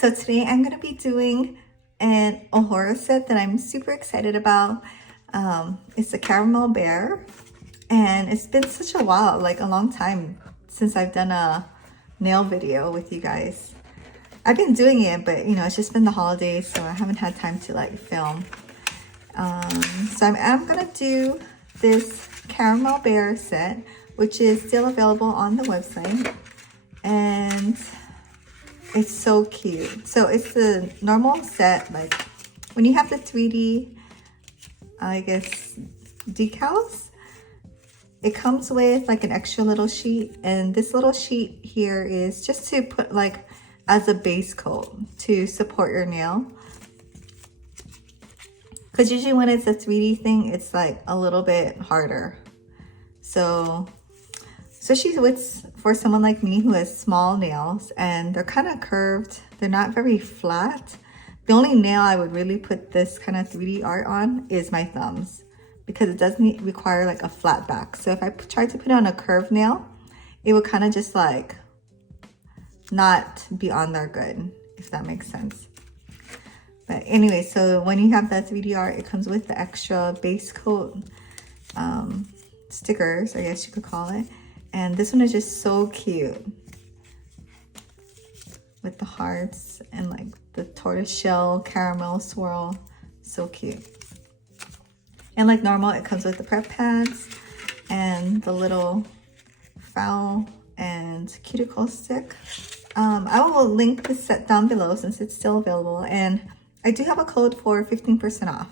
so today I'm going to be doing an Ohora set that I'm super excited about. It's a caramel bear, and it's been such a while, like a long time since I've done a nail video with you guys. I've been doing it, but you know, it's just been the holidays, so I haven't had time to like film. So I'm gonna do this caramel bear set, which is still available on the website, and it's so cute. So it's the normal set, like when you have the 3D, I guess, decals, it comes with like an extra little sheet, and this little sheet here is just to put like as a base coat to support your nail. Because usually when it's a 3D thing, it's like a little bit harder. So especially for someone like me who has small nails and they're kind of curved, they're not very flat. The only nail I would really put this kind of 3D art on is my thumbs, because it doesn't require like a flat back. So if I tried to put on a curved nail, it would kind of just like not be on there good, if that makes sense. But anyway, so when you have that 3D art, it comes with the extra base coat stickers, I guess you could call it. And this one is just so cute with the hearts and like the tortoiseshell caramel swirl. So cute. And like normal, it comes with the prep pads and the little foul and cuticle stick. I will link this set down below since it's still available, and I do have a code for 15% off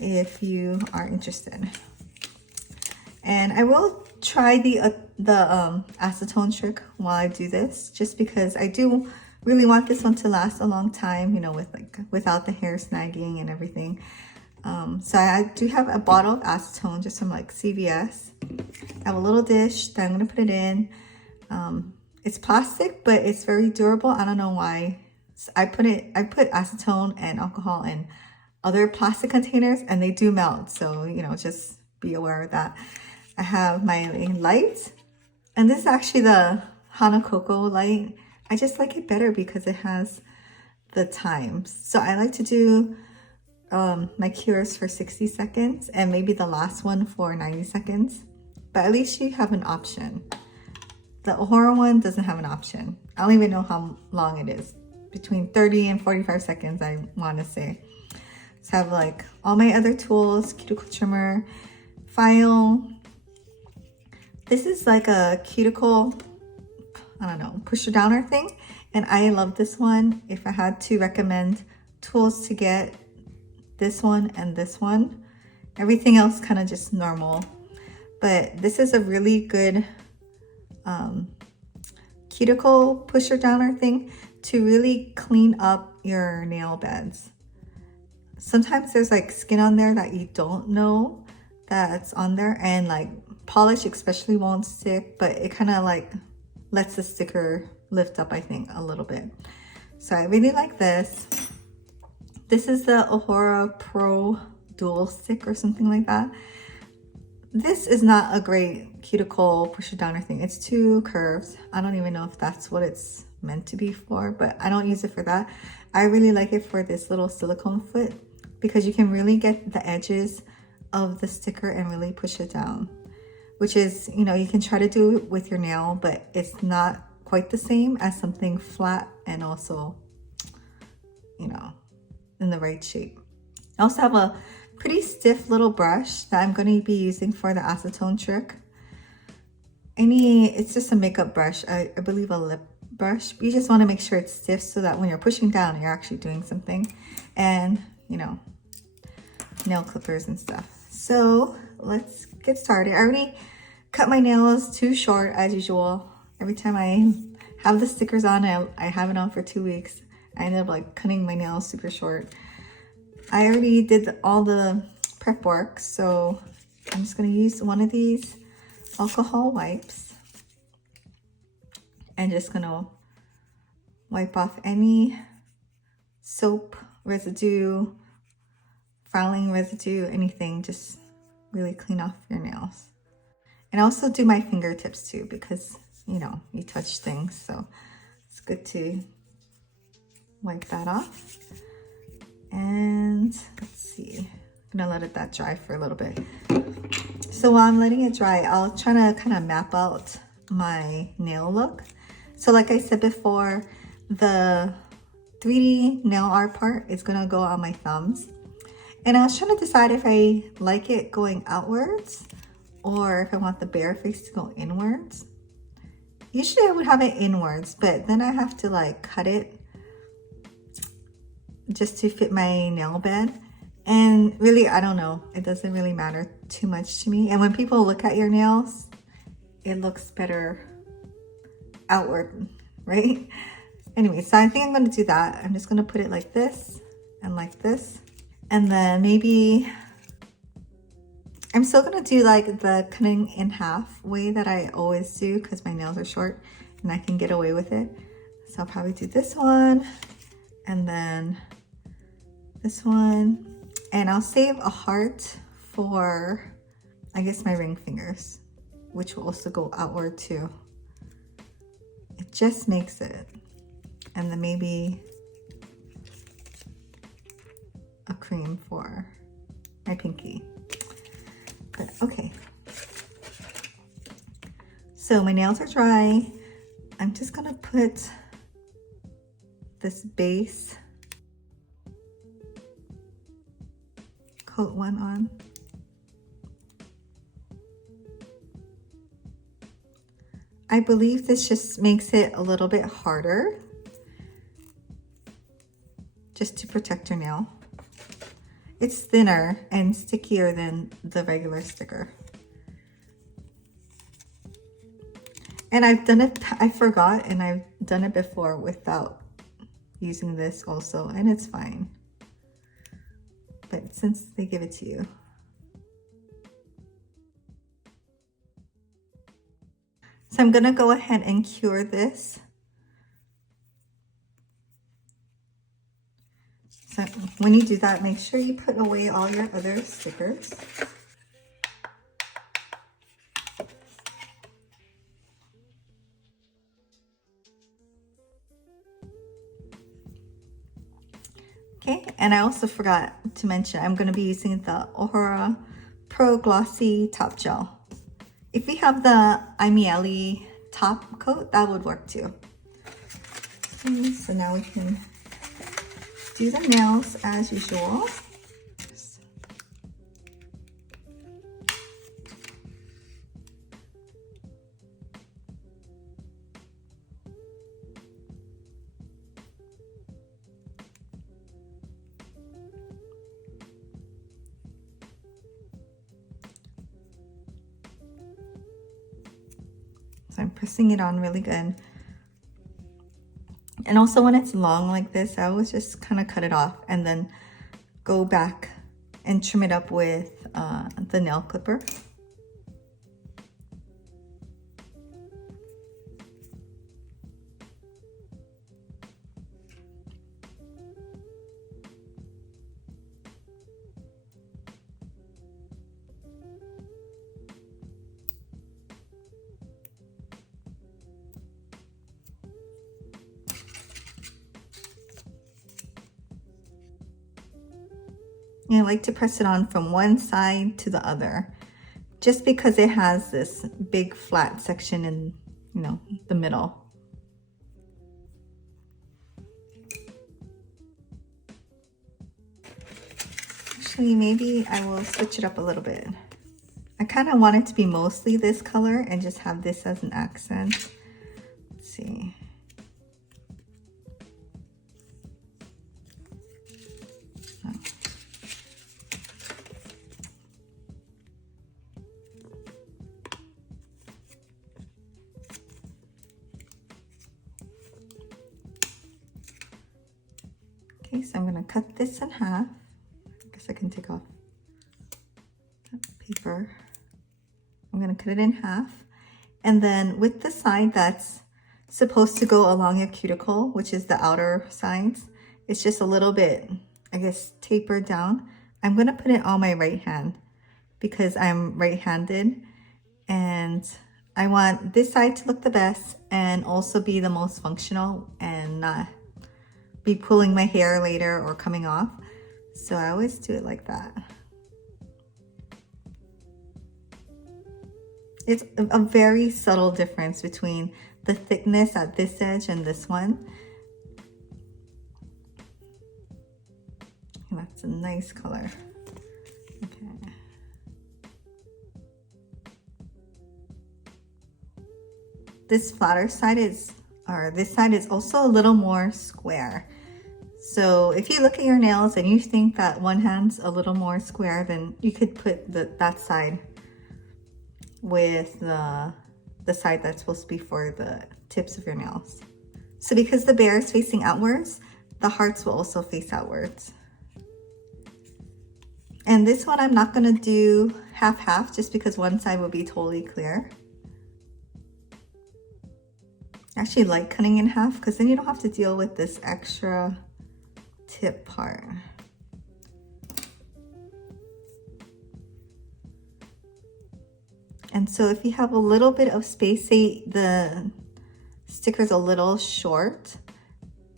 if you are interested. And I will try the Acetone Trick while I do this, just because I do really want this one to last a long time, you know, without the hair snagging and everything. So I do have a bottle of acetone just from like CVS. I have a little dish that I'm gonna put it in. It's plastic, but it's very durable. I don't know why. I put acetone and alcohol in other plastic containers and they do melt. So, you know, just be aware of that. I have my light, and this is actually the Hana Cocoa light. I just like it better because it has the times. So I like to do my cures for 60 seconds and maybe the last one for 90 seconds. But at least you have an option. The Ohora one doesn't have an option. I don't even know how long it is. Between 30 and 45 seconds, I want to say. So I have like all my other tools, cuticle trimmer, file. This is like a cuticle, I don't know, pusher downer thing. And I love this one. If I had to recommend tools to get, this one and this one. Everything else kind of just normal. But this is a really good cuticle pusher downer thing to really clean up your nail beds. Sometimes there's like skin on there that you don't know that's on there, and like polish especially won't stick, but it kind of like lets the sticker lift up, I think, a little bit. So I really like this. This is the Ohora Pro Dual Stick or something like that. This is not a great cuticle pusher downer thing. It's too curved. I don't even know if that's what it's meant to be for, but I don't use it for that. I really like it for this little silicone foot, because you can really get the edges of the sticker and really push it down, which is, you know, you can try to do it with your nail, but it's not quite the same as something flat and also, you know, in the right shape. I also have a pretty stiff little brush that I'm going to be using for the Acetone Trick. It's just a makeup brush, I believe a lip brush. You just want to make sure it's stiff so that when you're pushing down, you're actually doing something. And, you know, nail clippers and stuff. So let's get started. I already cut my nails too short as usual. Every time I have the stickers on, I have it on for 2 weeks. I end up like cutting my nails super short. I already did all the prep work, so I'm just going to use one of these alcohol wipes and just going to wipe off any soap residue, filing residue, anything. Just really clean off your nails. And I also do my fingertips too, because, you know, you touch things, so it's good to wipe that off. And let's see, I'm gonna let that dry for a little bit. So while I'm letting it dry, I'll try to kind of map out my nail look. So like I said before, the 3D nail art part is gonna go on my thumbs. And I was trying to decide if I like it going outwards or if I want the bare face to go inwards. Usually I would have it inwards, but then I have to like cut it just to fit my nail bed. And really, I don't know, it doesn't really matter too much to me. And when people look at your nails, it looks better outward, right? Anyway, so I think I'm gonna do that. I'm just gonna put it like this and like this. And then maybe, I'm still gonna do like the cutting in half way that I always do because my nails are short and I can get away with it. So I'll probably do this one and then this one. And I'll save a heart for, I guess, my ring fingers, which will also go outward too. It just makes it. And then maybe a cream for my pinky. But okay. So my nails are dry. I'm just gonna put this base coat one on. I believe this just makes it a little bit harder just to protect your nail. It's thinner and stickier than the regular sticker. And I've done it, I forgot, and I've done it before without using this also, and it's fine. But since they give it to you. So I'm gonna go ahead and cure this. So when you do that, make sure you put away all your other stickers. Okay, and I also forgot to mention, I'm gonna be using the Ohora Pro Glossy Top Gel. If you have the Imieli top coat, that would work too. Okay, so now we can do the nails as usual. So I'm pressing it on really good. And also when it's long like this, I always just kind of cut it off and then go back and trim it up with the nail clipper. And I like to press it on from one side to the other, just because it has this big flat section in, you know, the middle. Actually, maybe I will switch it up a little bit. I kind of want it to be mostly this color and just have this as an accent. Let's see. Okay, so I'm gonna cut this in half. I guess I can take off that paper. I'm gonna cut it in half. And then with the side that's supposed to go along your cuticle, which is the outer sides, it's just a little bit, I guess, tapered down. I'm gonna put it on my right hand because I'm right-handed and I want this side to look the best and also be the most functional and not be pulling my hair later or coming off. So I always do it like that. It's a very subtle difference between the thickness at this edge and this one. And that's a nice color. Okay. This flatter side is, or this side is also a little more square. So if you look at your nails and you think that one hand's a little more square, then you could put that side with the side that's supposed to be for the tips of your nails. So because the bear is facing outwards, the hearts will also face outwards. And this one I'm not gonna do half-half just because one side will be totally clear. I actually like cutting in half because then you don't have to deal with this extra tip part. And so if you have a little bit of space, say the sticker's a little short,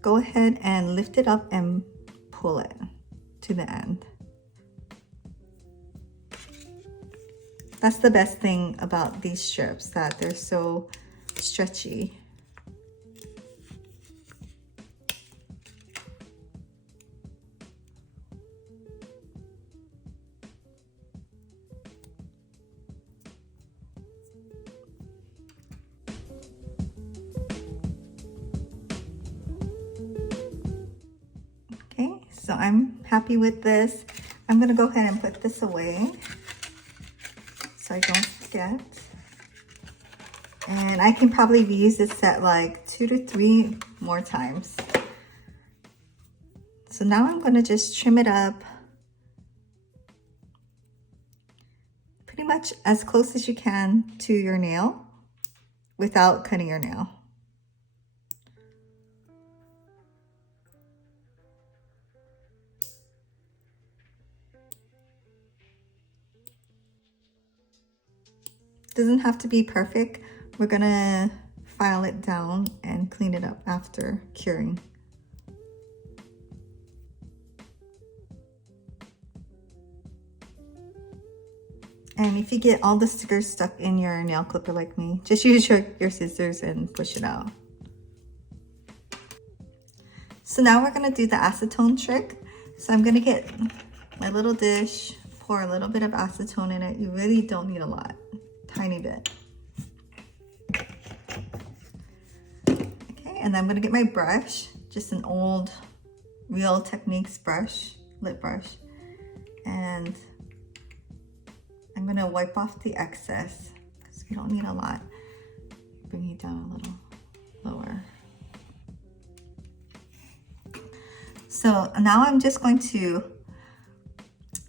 go ahead and lift it up and pull it to the end. That's the best thing about these strips, that they're so stretchy. Okay, so I'm happy with this. I'm gonna go ahead and put this away so I don't forget. And I can probably use this set like 2 to 3 more times. So now I'm gonna just trim it up pretty much as close as you can to your nail without cutting your nail. Doesn't have to be perfect. We're gonna file it down and clean it up after curing. And if you get all the stickers stuck in your nail clipper like me, just use your scissors and push it out. So now we're gonna do the acetone trick. So I'm gonna get my little dish, pour a little bit of acetone in it. You really don't need a lot, tiny bit. Okay, and then I'm gonna get my brush, just an old Real Techniques brush, lip brush, and I'm gonna wipe off the excess because we don't need a lot. Bring it down a little lower. So now I'm just going to,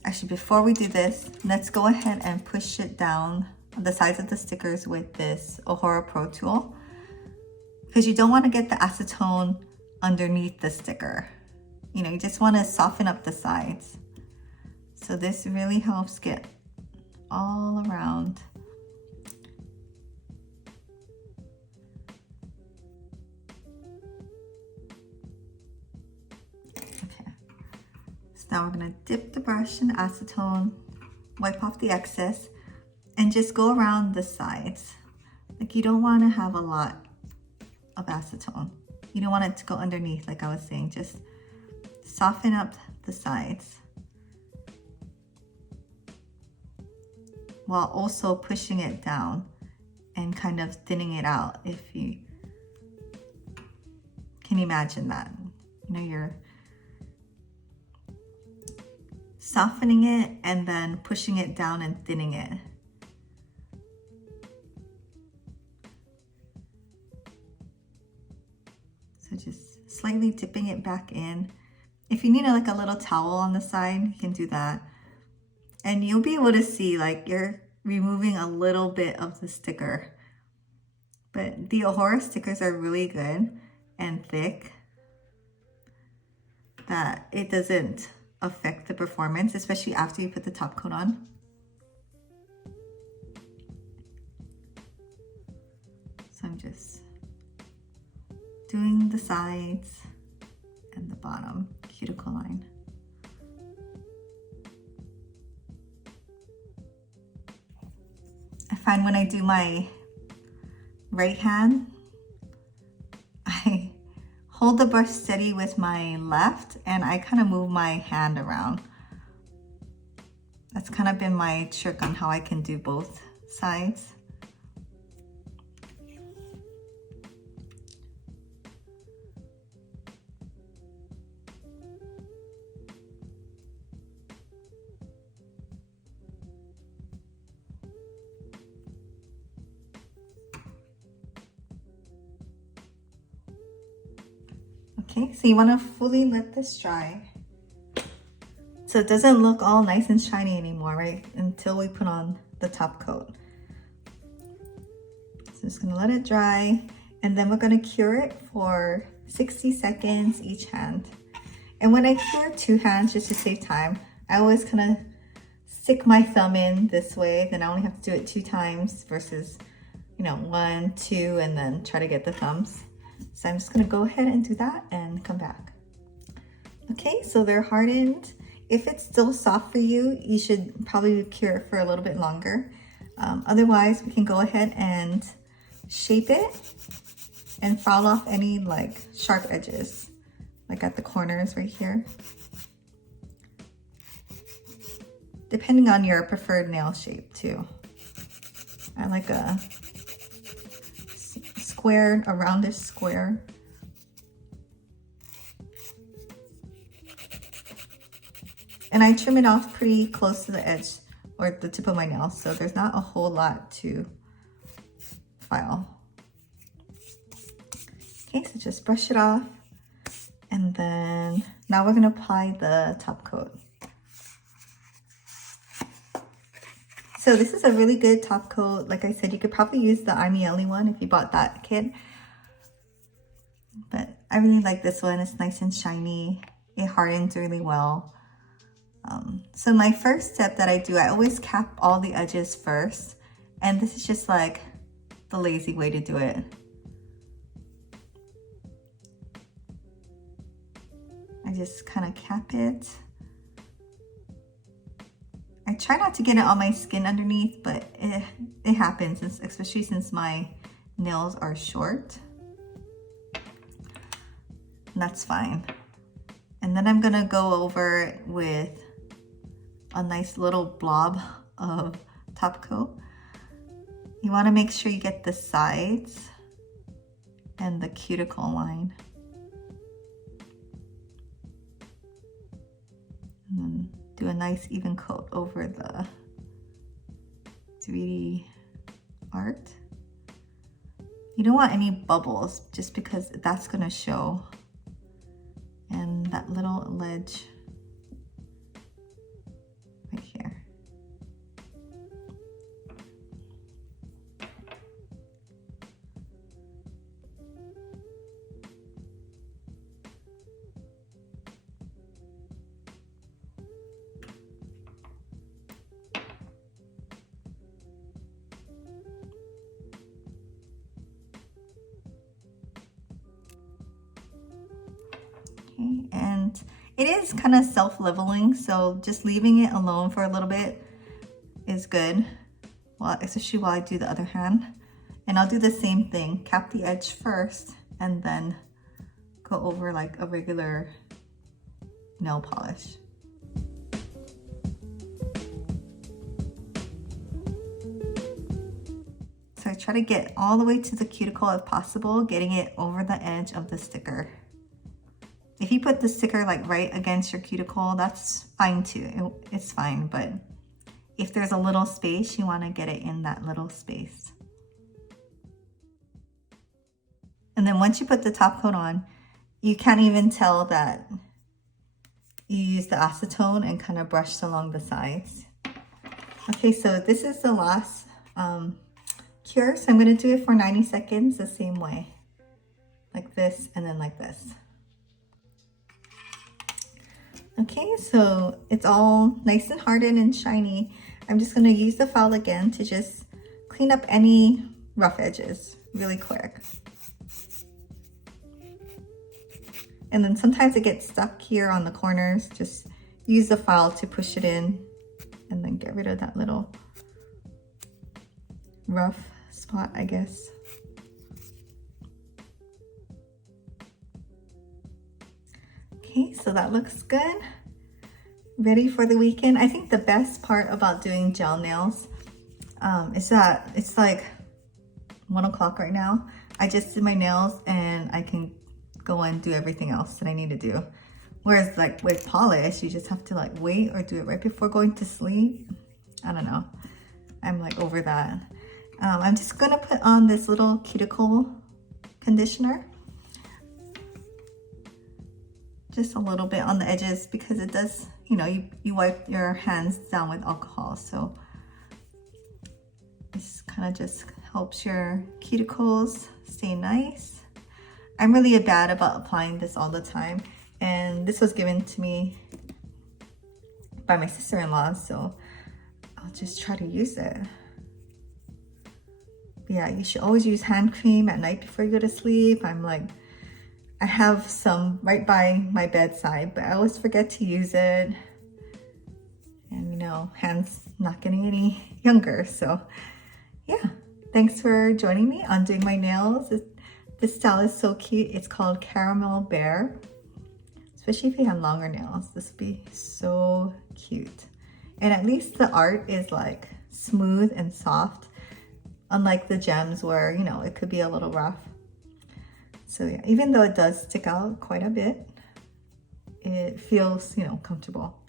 actually before we do this, let's go ahead and push it down the sides of the stickers with this Ohora Pro tool, because you don't want to get the acetone underneath the sticker. You know, you just want to soften up the sides. So this really helps get all around. Okay, so now we're gonna dip the brush in acetone, wipe off the excess, and just go around the sides. Like, you don't want to have a lot of acetone. You don't want it to go underneath, like I was saying. Just soften up the sides while also pushing it down and kind of thinning it out, if you can imagine that. You know, you're softening it and then pushing it down and thinning it. So just slightly dipping it back in. If you need like a little towel on the side, you can do that. And you'll be able to see like you're removing a little bit of the sticker. But the Ohora stickers are really good and thick that it doesn't affect the performance, especially after you put the top coat on. So I'm just doing the sides and the bottom cuticle line. I find when I do my right hand, I hold the brush steady with my left and I kind of move my hand around. That's kind of been my trick on how I can do both sides. Okay, so you want to fully let this dry. So it doesn't look all nice and shiny anymore, right? Until we put on the top coat. So just gonna let it dry and then we're gonna cure it for 60 seconds each hand. And when I cure two hands, just to save time, I always kind of stick my thumb in this way. Then I only have to do it 2 times versus, you know, 1, 2, and then try to get the thumbs. So I'm just gonna go ahead and do that and come back. Okay, so they're hardened. If it's still soft for you, you should probably cure it for a little bit longer. Otherwise, we can go ahead and shape it and file off any like sharp edges, like at the corners right here. Depending on your preferred nail shape too. I like a square, a roundish square. And I trim it off pretty close to the edge or the tip of my nail, so there's not a whole lot to file. Okay, so just brush it off. And then now we're gonna apply the top coat. So this is a really good top coat. Like I said, you could probably use the Amielli one if you bought that kit. But I really like this one. It's nice and shiny. It hardens really well. So my first step that I do, I always cap all the edges first. And this is just like the lazy way to do it. I just kind of cap it. I try not to get it on my skin underneath, but it happens, especially since my nails are short. And that's fine. And then I'm gonna go over it with a nice little blob of top coat. You wanna make sure you get the sides and the cuticle line. And then do a nice even coat over the 3D art. You don't want any bubbles just because that's gonna show. And that little ledge right here. And it is kind of self-leveling, so just leaving it alone for a little bit is good, well, especially while I do the other hand. And I'll do the same thing, cap the edge first and then go over like a regular nail polish. So I try to get all the way to the cuticle if possible, getting it over the edge of the sticker. If you put the sticker like right against your cuticle, that's fine too. It's fine, but if there's a little space, you want to get it in that little space. And then once you put the top coat on, you can't even tell that you used the acetone and kind of brushed along the sides. Okay, so this is the last cure. So I'm going to do it for 90 seconds the same way. Like this and then like this. Okay, so it's all nice and hardened and shiny. I'm just gonna use the file again to just clean up any rough edges really quick. And then sometimes it gets stuck here on the corners. Just use the file to push it in and then get rid of that little rough spot, I guess. Okay, so that looks good. Ready for the weekend. I think the best part about doing gel nails is that it's like 1 o'clock right now. I just did my nails and I can go and do everything else that I need to do. Whereas like with polish, you just have to like wait or do it right before going to sleep. I don't know. I'm like over that. I'm just gonna put on this little cuticle conditioner. Just a little bit on the edges because it does, you know, you wipe your hands down with alcohol. So this kind of just helps your cuticles stay nice. I'm really bad about applying this all the time. And this was given to me by my sister-in-law, so I'll just try to use it. But yeah, you should always use hand cream at night before you go to sleep. I have some right by my bedside, but I always forget to use it. And you know, hands not getting any younger, so yeah. Thanks for joining me on doing my nails. This style is so cute. It's called Caramel Bear. Especially if you have longer nails, this would be so cute. And at least the art is like smooth and soft, unlike the gems where, you know, it could be a little rough. So yeah, even though it does stick out quite a bit, it feels, you know, comfortable.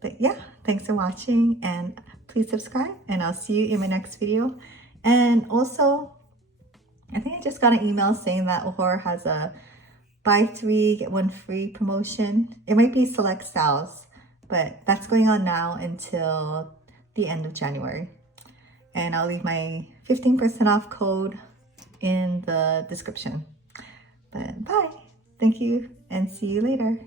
But yeah, thanks for watching and please subscribe and I'll see you in my next video. And also, I think I just got an email saying that Ohora has a buy 3 get 1 free promotion. It might be select styles, but that's going on now until the end of January. And I'll leave my 15% off code in the description. But bye, thank you, and see you later.